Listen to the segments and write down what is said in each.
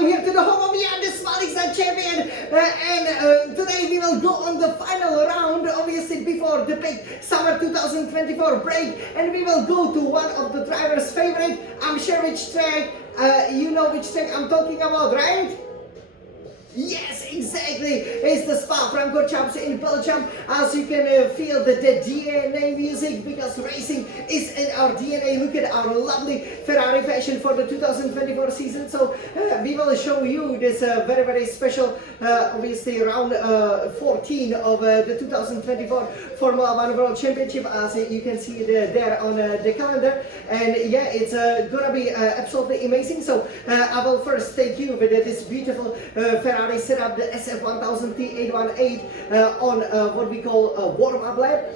welcome here to the home of the Smiling Sun Champion. And today we will go on the final round, obviously before the big summer 2024 break. And we will go to one of the drivers' favorite. I'm sure which track, you know which track I'm talking about, right? Yes, exactly. It's the Spa-Francorchamps in Belgium. As you can feel the DNA music, because racing is in our DNA. Look at our lovely Ferrari fashion for the 2024 season. So we will show you this very, very special, obviously round 14 of the 2024 Formula 1 World Championship, as you can see there on the calendar. And yeah, it's gonna be absolutely amazing. So I will first take you with this beautiful Ferrari set up, the SF1000T818 on what we call a warm-up lap.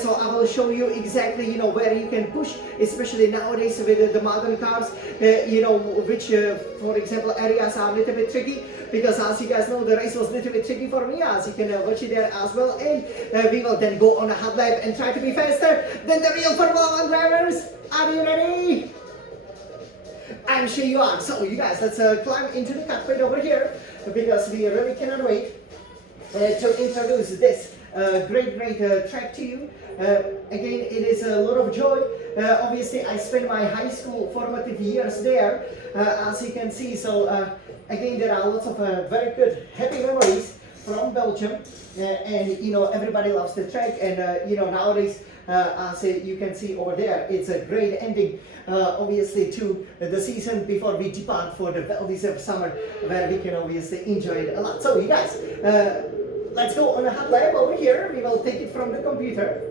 So I will show you exactly, you know, where you can push, especially nowadays with the modern cars, you know, which, for example, areas are a little bit tricky, because as you guys know, the race was a little bit tricky for me, as you can watch it there as well. And we will then go on a hot lap and try to be faster than the real Formula 1 drivers. Are you ready? I'm sure you are. So you guys, let's climb into the cockpit over here, because we really cannot wait to introduce this great track to you. Again, it is a lot of joy. Obviously, I spent my high school formative years there, as you can see. So again, there are lots of very good, happy memories from Belgium, and you know, everybody loves the track. And you know, nowadays, as you can see over there, it's a great ending, obviously, to the season before we depart for the well-deserved summer, where we can obviously enjoy it a lot. So you guys, let's go on a hot lap over here. We will take it from the computer.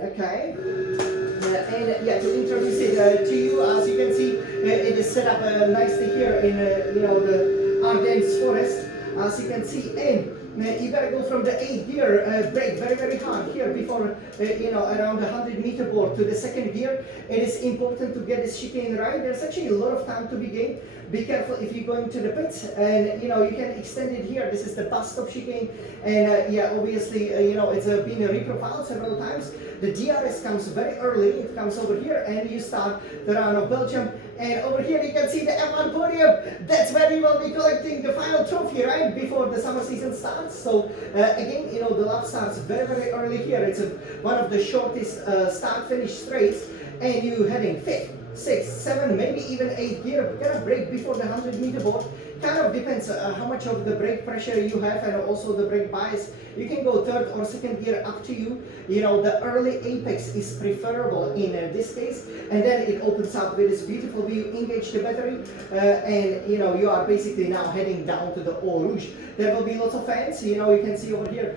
Okay. And yeah, to introduce it to you, as you can see, it is set up nicely here in you know, the Ardennes forest, as you can see. And you gotta go from the 8th gear brake very, very hard here before, you know, around the 100-meter board to the 2nd gear. It is important to get this chicane right. There's actually a lot of time to be gained. Be careful if you're going to the pits, and you know, you can extend it here. This is the bus stop chicane, and yeah, obviously, you know, it's been reprofiled several times. The DRS comes very early. It comes over here, and you start the round of Belgium. And over here you can see the F1 podium. That's where we will be collecting the final trophy, right, before the summer season starts. So again, you know, the lap starts very, very early here. It's one of the shortest start-finish straights, and you heading 5th, 6th, 7th, maybe even 8th gear. Gonna brake before the 100-meter board. Kind of depends how much of the brake pressure you have, and also the brake bias. You can go 3rd or 2nd gear, up to you. You know, the early apex is preferable in this case, and then it opens up with this beautiful view. Engage the battery, and you know, you are basically now heading down to the Eau Rouge. There will be lots of fans. You know, you can see over here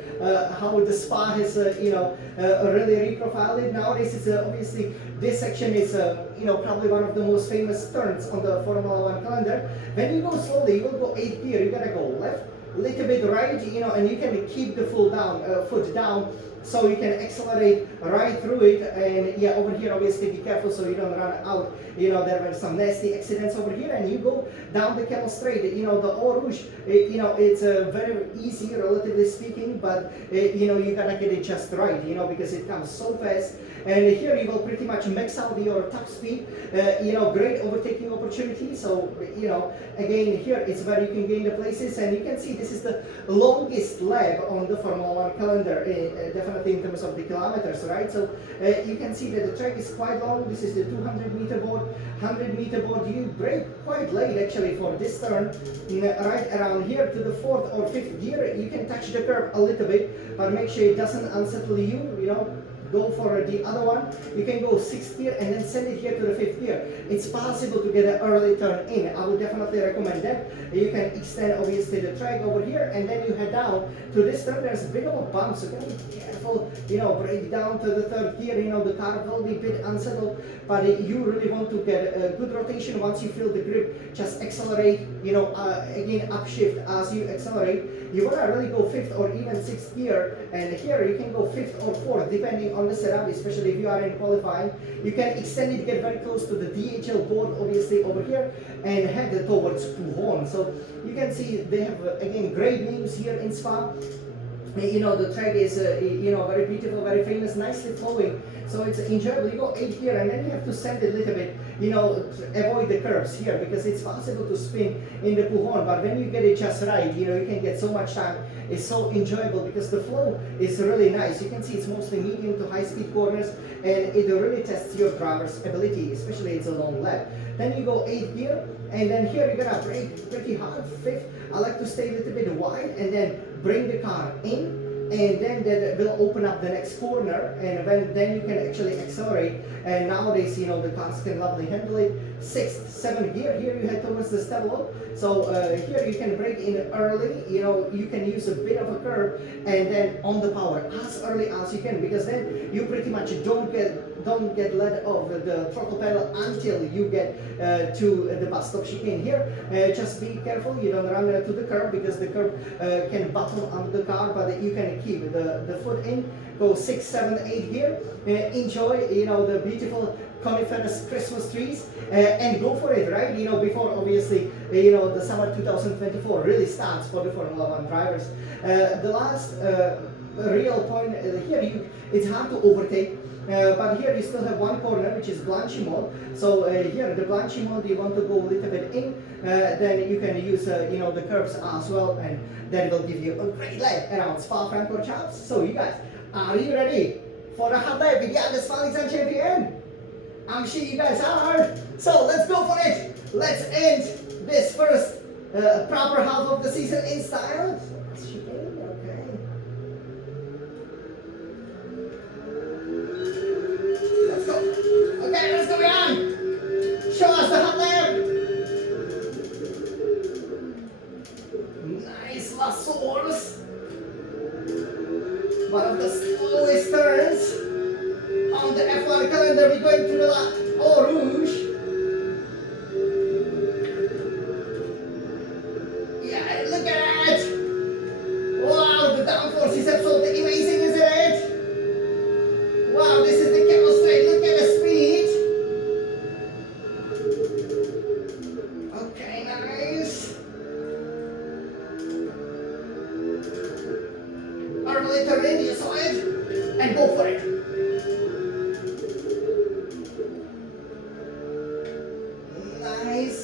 how the Spa has you know, really reprofiled it. Nowadays, it's obviously, this section is you know, probably one of the most famous turns on the Formula 1 calendar. When you go slowly, you will go 8th gear. You gotta go left, little bit right, you know, and you can keep the full down foot down, so you can accelerate right through it. And yeah, over here, obviously, be careful so you don't run out. You know, there were some nasty accidents over here, and you go down the Camel Straight. You know, the Eau Rouge, you know, it's very easy, relatively speaking, but you know, you gotta get it just right, you know, because it comes so fast. And here you will pretty much max out your top speed. You know, great overtaking opportunity. So you know, again, here it's where you can gain the places, and you can see this is the longest lap on the Formula 1 calendar, definitely in terms of the kilometers, right? So you can see that the track is quite long. This is the 200-meter board, 100-meter board. You brake quite late actually for this turn, right around here to the 4th or 5th gear. You can touch the curb a little bit, but make sure it doesn't unsettle you. You know, go for the other one. You can go 6th gear and then send it here to the 5th gear. It's possible to get an early turn in. I would definitely recommend that. You can extend obviously the track over here, and then you head down to this turn. There's a bit of a bump, so be careful, you know, brake down to the 3rd gear. You know, the car will be a bit unsettled, but you really want to get a good rotation. Once you feel the grip, just accelerate, you know, again, upshift as you accelerate. You want to really go 5th or even 6th gear, and here you can go 5th or 4th depending on the setup, especially if you are in qualifying. You can extend it, get very close to the DHL board, obviously over here, and head towards Pouhon. So you can see they have again great names here in Spa. You know, the track is you know, very beautiful, very famous, nicely flowing. So it's enjoyable. You go 8 here, and then you have to send it a little bit avoid the curves here, because it's possible to spin in the Pujon, but when you get it just right, you can get so much time. It's so enjoyable because the flow is really nice. You can see it's mostly medium to high speed corners, and it really tests your driver's ability, especially it's a long lap. Then you go 8th gear, and then here you're gonna brake pretty hard. 5th, I like to stay a little bit wide and then bring the car in, and then that will open up the next corner, and then you can actually accelerate. And nowadays, the cars can lovely handle it. 6th, 7th gear, here you head towards the step-up. So here you can brake in early, you can use a bit of a curve, and then on the power as early as you can, because then you pretty much don't get let off the throttle pedal until you get to the bus stop chicane here. Just be careful you don't run to the curb, because the curb can bottom on the car, but you can keep the foot in. Go 6th, 7th, 8th gear. Enjoy the beautiful coniferous Christmas trees, and go for it, right? Before obviously the summer 2024 really starts for the Formula One drivers. The last real point here, it's hard to overtake. But here you still have one corner, which is Blanchi mode. So here the Blanchi mode, you want to go a little bit in, then you can use the curves as well, and that will give you a great lap around Spa-Francorchamps. So you guys, are you ready for a hot lap with the Alexander champion? I'm sure you guys are. So let's go for it. Let's end this first proper half of the season in style. Let's go on. Show us the hot lap. Nice lassos. One of the slowest turns on the F1 calendar. We're going through the Eau Rouge. Yeah, look at that. Wow, the downforce is absolutely amazing, isn't it? Wow, this is the chemistry. Look at the speed. Okay, nice. Early turn, you saw it, and go for it. Nice.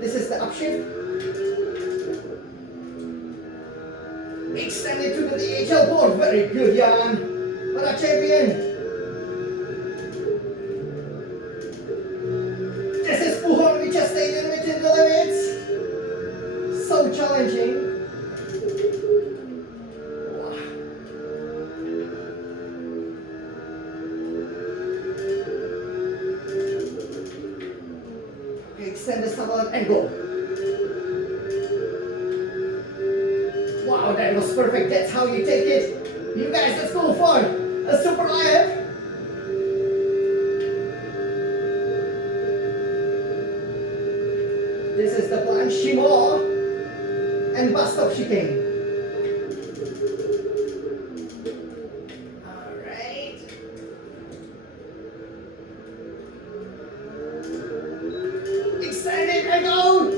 This is the upshift. Extend it to the DHL board. Very good, Jan. What a champion. This is Pujon. We just stayed in within the limits. So challenging. Wow. Okay, extend the stubble and go. Wow, that was perfect. That's how you take it. You guys, let's go for a super lap. This is the Blanchimont and bus stop chicane. All right. Extend it and go.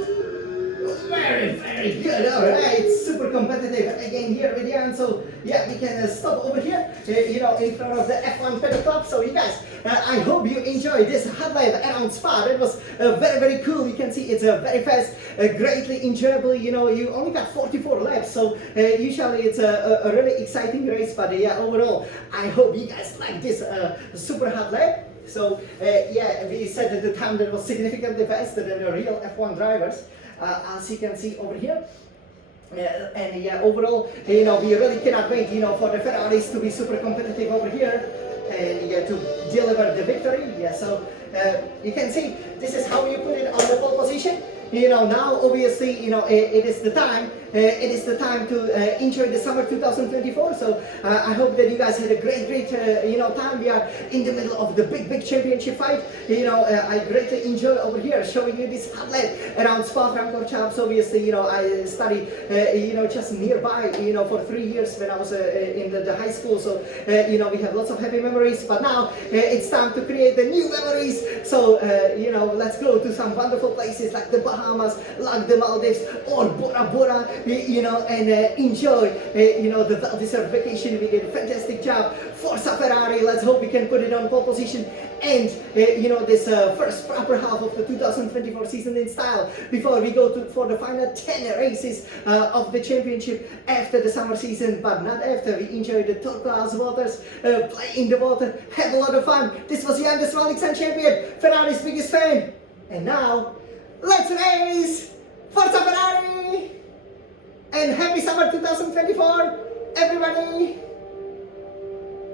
Very, very good. All right. Super competitive again here with Jan. So yeah, we can stop over here, in front of the F1 Pedal Club. So you guys, I hope you enjoyed this hot lap around Spa. It was very, very cool. You can see it's very fast, greatly enjoyable. You only got 44 laps, so usually it's a really exciting race. But yeah, overall, I hope you guys like this super hot lap. So yeah, we said at the time that it was significantly faster than the real F1 drivers, as you can see over here. And yeah, overall, we really cannot wait, for the Ferraris to be super competitive over here, and yeah, to deliver the victory. Yeah, so you can see this is how you put it on the pole position. Now obviously, it is the time. It is the time to enjoy the summer 2024. So I hope that you guys had a great time. We are in the middle of the big championship fight. I greatly enjoy over here showing you this hot lap around Spa-Francorchamps. Obviously, I studied, just nearby, for 3 years when I was in the high school. So we have lots of happy memories. But now it's time to create the new memories. So let's go to some wonderful places like the Bahamas, like the Maldives or Bora Bora, and enjoy, the well-deserved vacation. We did a fantastic job. Forza Ferrari, let's hope we can put it on pole position and, this first proper half of the 2024 season in style before we go for the final 10 races of the championship after the summer season, but not after. We enjoy the turquoise waters, play in the water, have a lot of fun. This was Jan the Smiling Sun champion, Ferrari's biggest fan. And now, let's race! Forza Ferrari! And happy summer 2024, everybody!